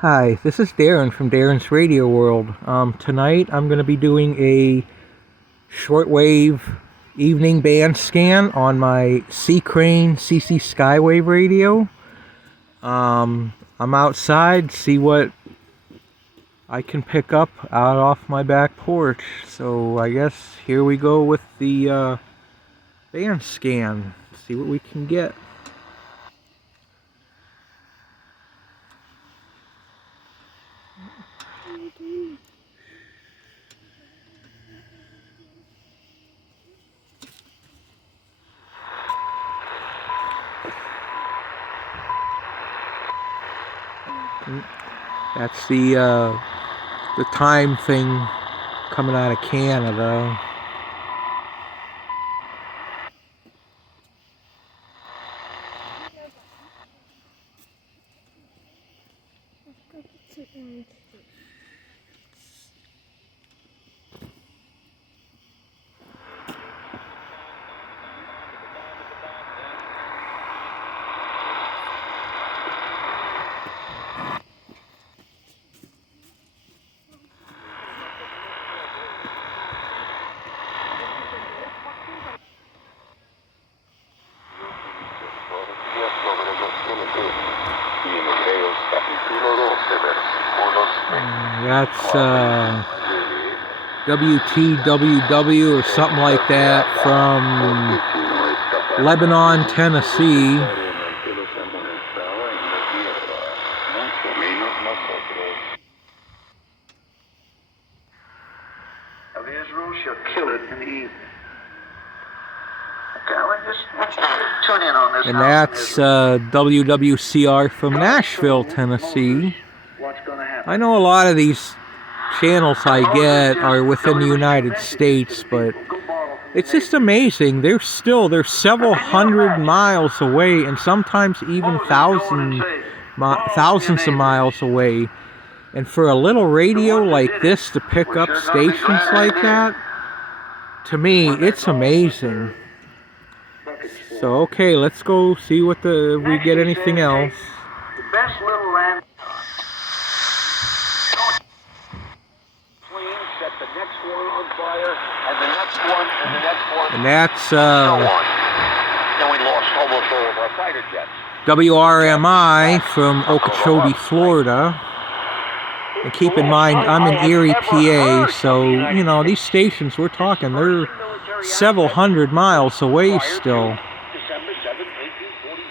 Hi, this is Darren from Darren's Radio World. Tonight I'm going to be doing a shortwave evening band scan on my CCrane Skywave radio. I'm outside, see what I can pick up out off my back porch. So I guess here we go with the band scan. See what we can get. That's the time thing coming out of Canada. That's WTWW or something like that from Lebanon, Tennessee. Of Israel shall kill it in the evening. Okay, let's tune in on this. And that's WWCR from Nashville, Tennessee. I know a lot of these channels I get are within the United States, but it's just amazing. They're several hundred miles away, and sometimes even thousands of miles away. And for a little radio like this to pick up stations like that, to me, it's amazing. So okay, let's go see what if we get anything else. The best little land. Set the next one on fire, and the next one, and the next one. And that's so on. Then we lost almost all of our fighter jets. WRMI from Okeechobee, Florida. And keep in mind, I'm in Erie, PA, so, you know, these stations we're talking, they're several hundred miles away still.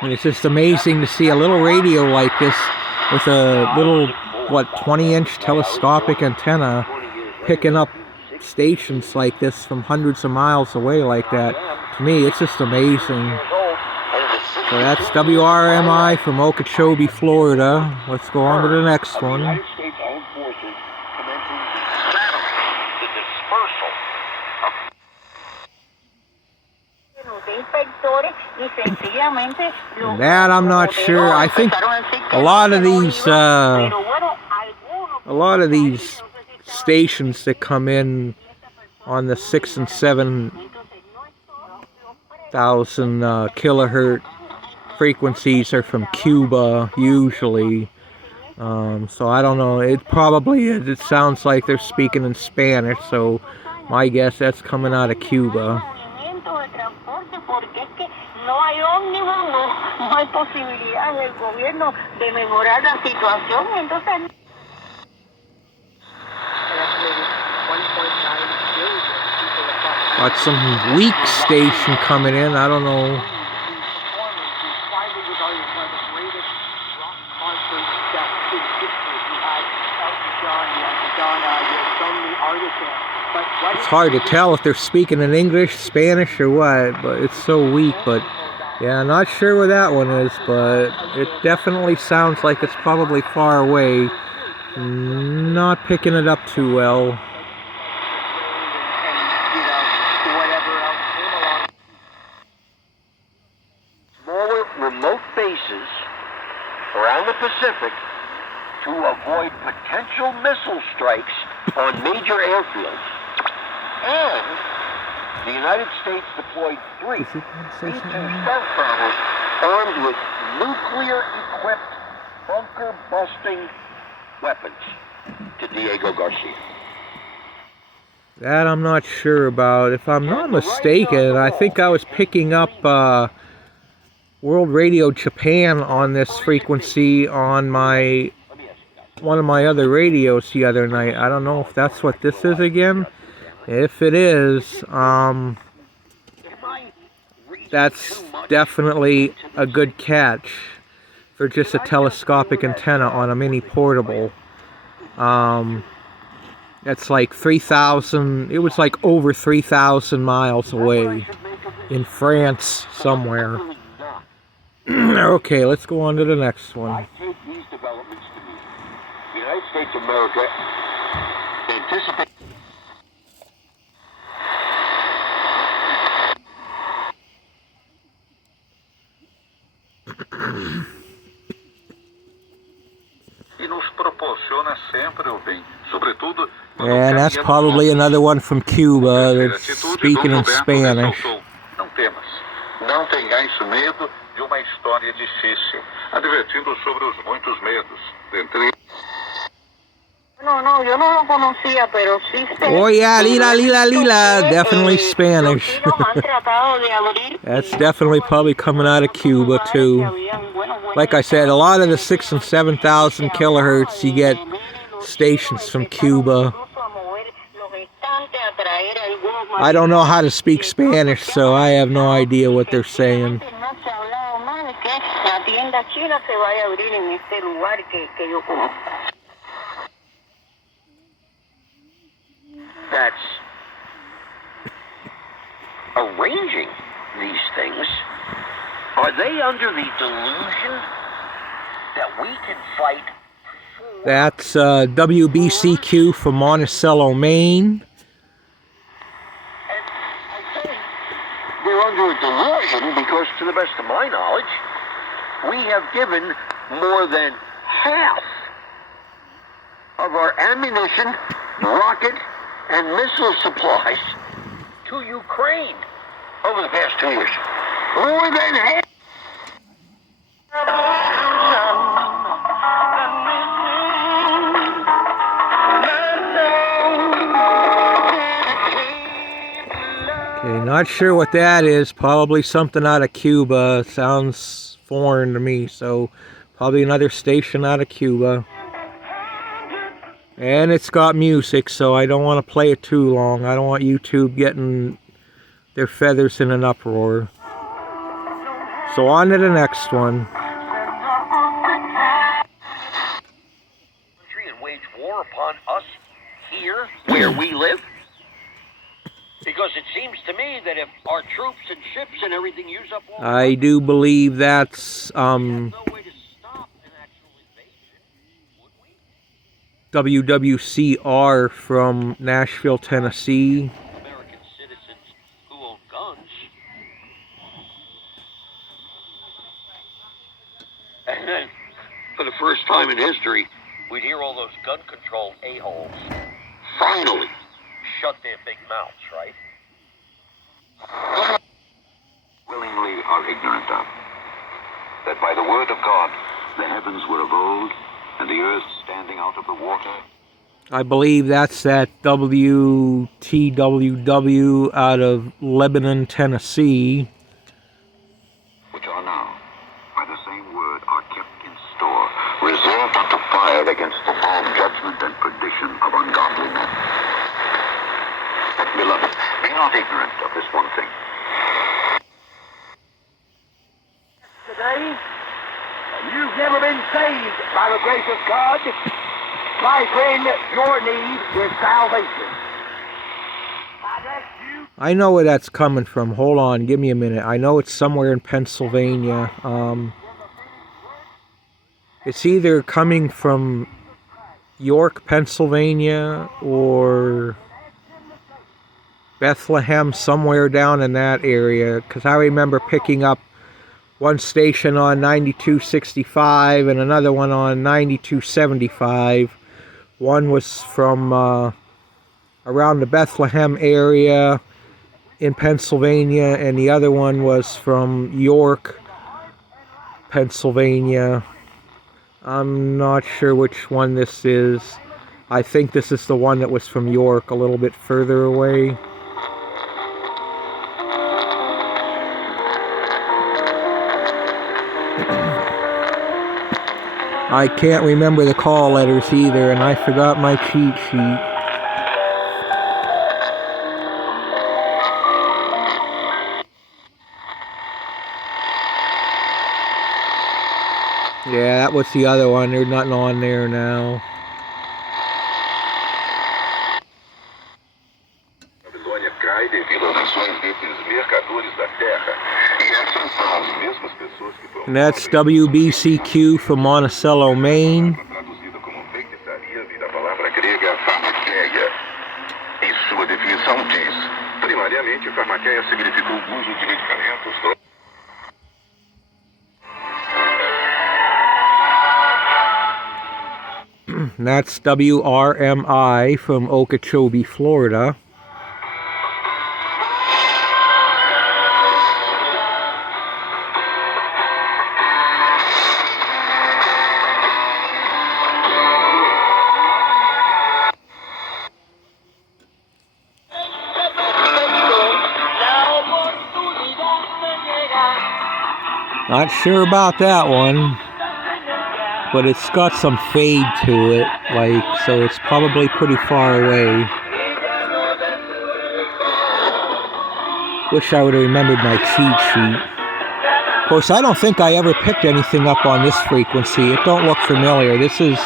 And it's just amazing to see a little radio like this with a little, 20-inch telescopic antenna picking up stations like this from hundreds of miles away like that. To me, it's just amazing. So that's WRMI from Okeechobee, Florida. Let's go on to the next one. And that I'm not sure. I think a lot of these stations that come in on the 6,000 and 7,000 kilohertz frequencies are from Cuba usually. So I don't know. It sounds like they're speaking in Spanish. So my guess that's coming out of Cuba. No hay ómnibus, no hay posibilidad del gobierno de mejorar la situación, entonces... Got some weak station coming in, I don't know. It's hard to tell if they're speaking in English, Spanish, or what, but it's so weak. But yeah, not sure where that one is, but it definitely sounds like it's probably far away. Not picking it up too well. Smaller remote bases around the Pacific to avoid potential missile strikes on major airfields. And the United States deployed 3 B-2 stealth bombers armed with nuclear-equipped bunker-busting weapons to Diego Garcia. That I'm not sure about. If I'm not mistaken, I think I was picking up World Radio Japan on this frequency on one of my other radios the other night. I don't know if that's what this is again. If it is, that's definitely a good catch for just a telescopic antenna on a mini portable. That's like 3,000, it was like over 3,000 miles away in France somewhere. Okay, let's go on to the next one. I take these developments to mean the United States of America anticipates. And that's probably another one from Cuba that's speaking in Spanish. Não temas. Não tenhais medo de uma história difícil, advertindo sobre os muitos medos. No, yo no lo conocía, pero sí sé. Oh yeah, lila, definitely Spanish. That's definitely probably coming out of Cuba too. Like I said, a lot of the 6,000 and 7,000 kilohertz, you get stations from Cuba. I don't know how to speak Spanish, so I have no idea what they're saying. That's arranging these things. Are they under the delusion that we can fight? That's WBCQ from Monticello, Maine. They're under a delusion because, to the best of my knowledge, we have given more than half of our ammunition, rocket, and missile supplies to Ukraine over the past 2 years. More than half. Okay, not sure what that is. Probably something out of Cuba. Sounds foreign to me, so probably another station out of Cuba. And it's got music, so I don't want to play it too long. I don't want YouTube getting their feathers in an uproar. So on to the next one. And wage war upon us here where we live? Because it seems to me that if our troops and ships and everything use up all... I do believe that's WWCR from Nashville, Tennessee. American citizens who own guns. And then, for the first time in history, we'd hear all those gun control a-holes finally shut their big mouths, right? Willingly are ignorant of that by the word of God the heavens were of old, and the earth standing out of the water. I believe that's that WTWW out of Lebanon, Tennessee. Which are now, by the same word, are kept in store, reserved unto fire against the calm judgment and perdition of ungodly men. But, beloved, be not ignorant of this one thing. Today, you've never been saved by the grace of God. My friend, your need is salvation. I know where that's coming from. Hold on, give me a minute. I know it's somewhere in Pennsylvania. It's either coming from York, Pennsylvania, or Bethlehem, somewhere down in that area. Because I remember picking up one station on 9265 and another one on 9275. One was from around the Bethlehem area in Pennsylvania, and the other one was from York, Pennsylvania. I'm not sure which one this is. I think this is the one that was from York, a little bit further away. I can't remember the call letters either, and I forgot my cheat sheet. Yeah, that was the other one. There's nothing on there now. And that's WBCQ from Monticello, Maine. And that's WRMI from Okeechobee, Florida. Not sure about that one, but it's got some fade to it, like, so it's probably pretty far away. Wish I would have remembered my cheat sheet. Of course, I don't think I ever picked anything up on this frequency. It don't look familiar. This is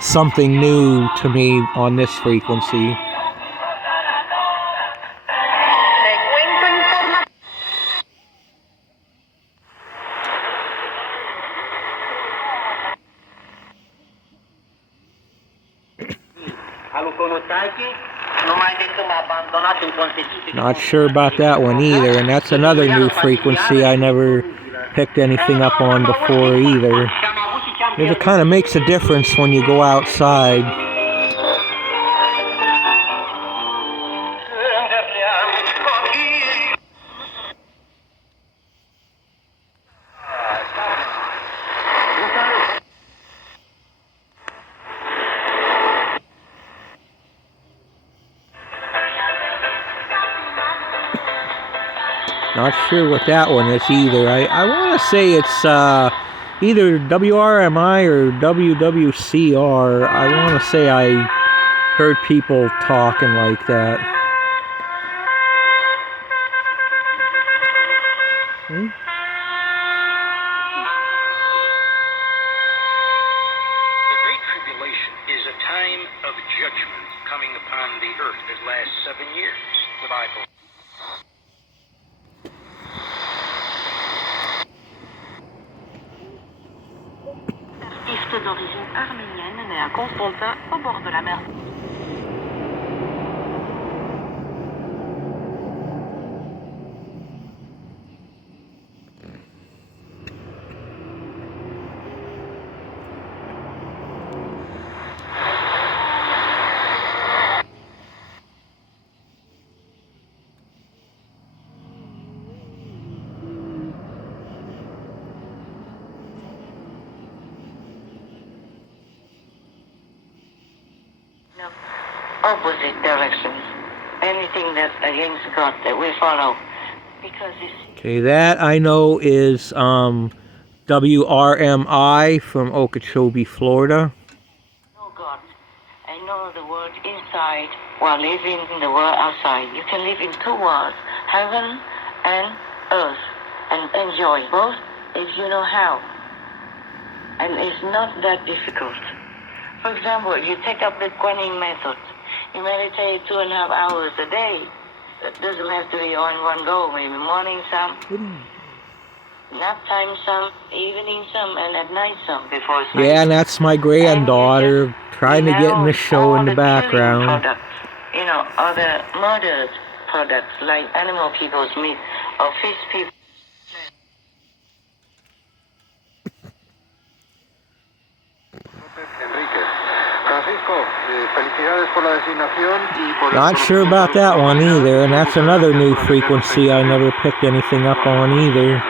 something new to me on this frequency. Not sure about that one either, and that's another new frequency I never picked anything up on before either. It kind of makes a difference when you go outside. Not sure what that one is either. I want to say it's either WRMI or WWCR. I want to say I heard people talking like that. The Great Tribulation is a time of judgment coming upon the earth that lasts 7 years, the Bible. D'origine arménienne né à Conflontin au bord de la mer. Opposite directions. Anything that's against God that we follow. Because it's... Okay, that I know is WRMI from Okeechobee, Florida. know God. I know the world inside while living in the world outside. You can live in two worlds, heaven and earth, and enjoy both if you know how. And it's not that difficult. For example, you take up the Guanyin method. You meditate 2.5 hours a day. It doesn't have to be on one go. Maybe morning some, nap time some, evening some, and at night some before sleep. Yeah, and that's my granddaughter trying to get in the show in the background. Products, you know, other murdered products like animal people's meat or fish people. Not sure about that one either, and that's another new frequency I never picked anything up on either.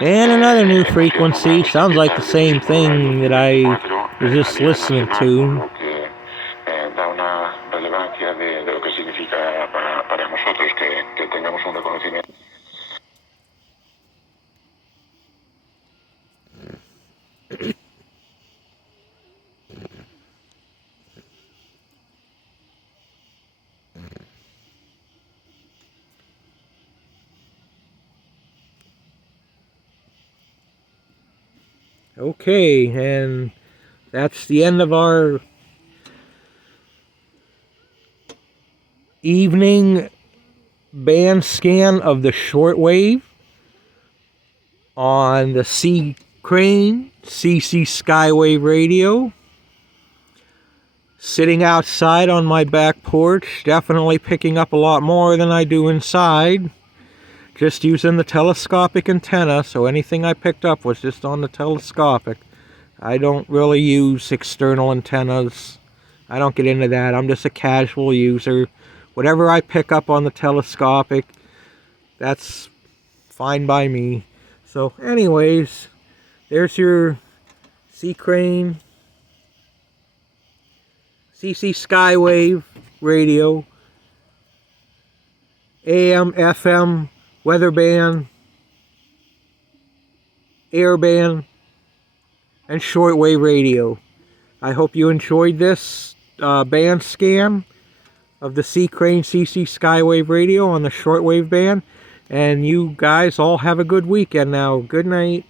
And another new frequency. Sounds like the same thing that I was just listening to. Da una relevancia de lo que significa para nosotros que tengamos un reconocimiento. Okay, and that's the end of our evening band scan of the shortwave on the CCrane CC Skywave radio. Sitting outside on my back porch, definitely picking up a lot more than I do inside. Just using the telescopic antenna, so anything I picked up was just on the telescopic. I don't really use external antennas. I don't get into that. I'm just a casual user. Whatever I pick up on the telescopic, that's fine by me. So anyways, there's your CCrane CC Skywave radio, AM, FM, weather band, air band, and shortwave radio. I hope you enjoyed this band scan of the CCrane CC Skywave radio on the shortwave band. And you guys all have a good weekend now. Good night.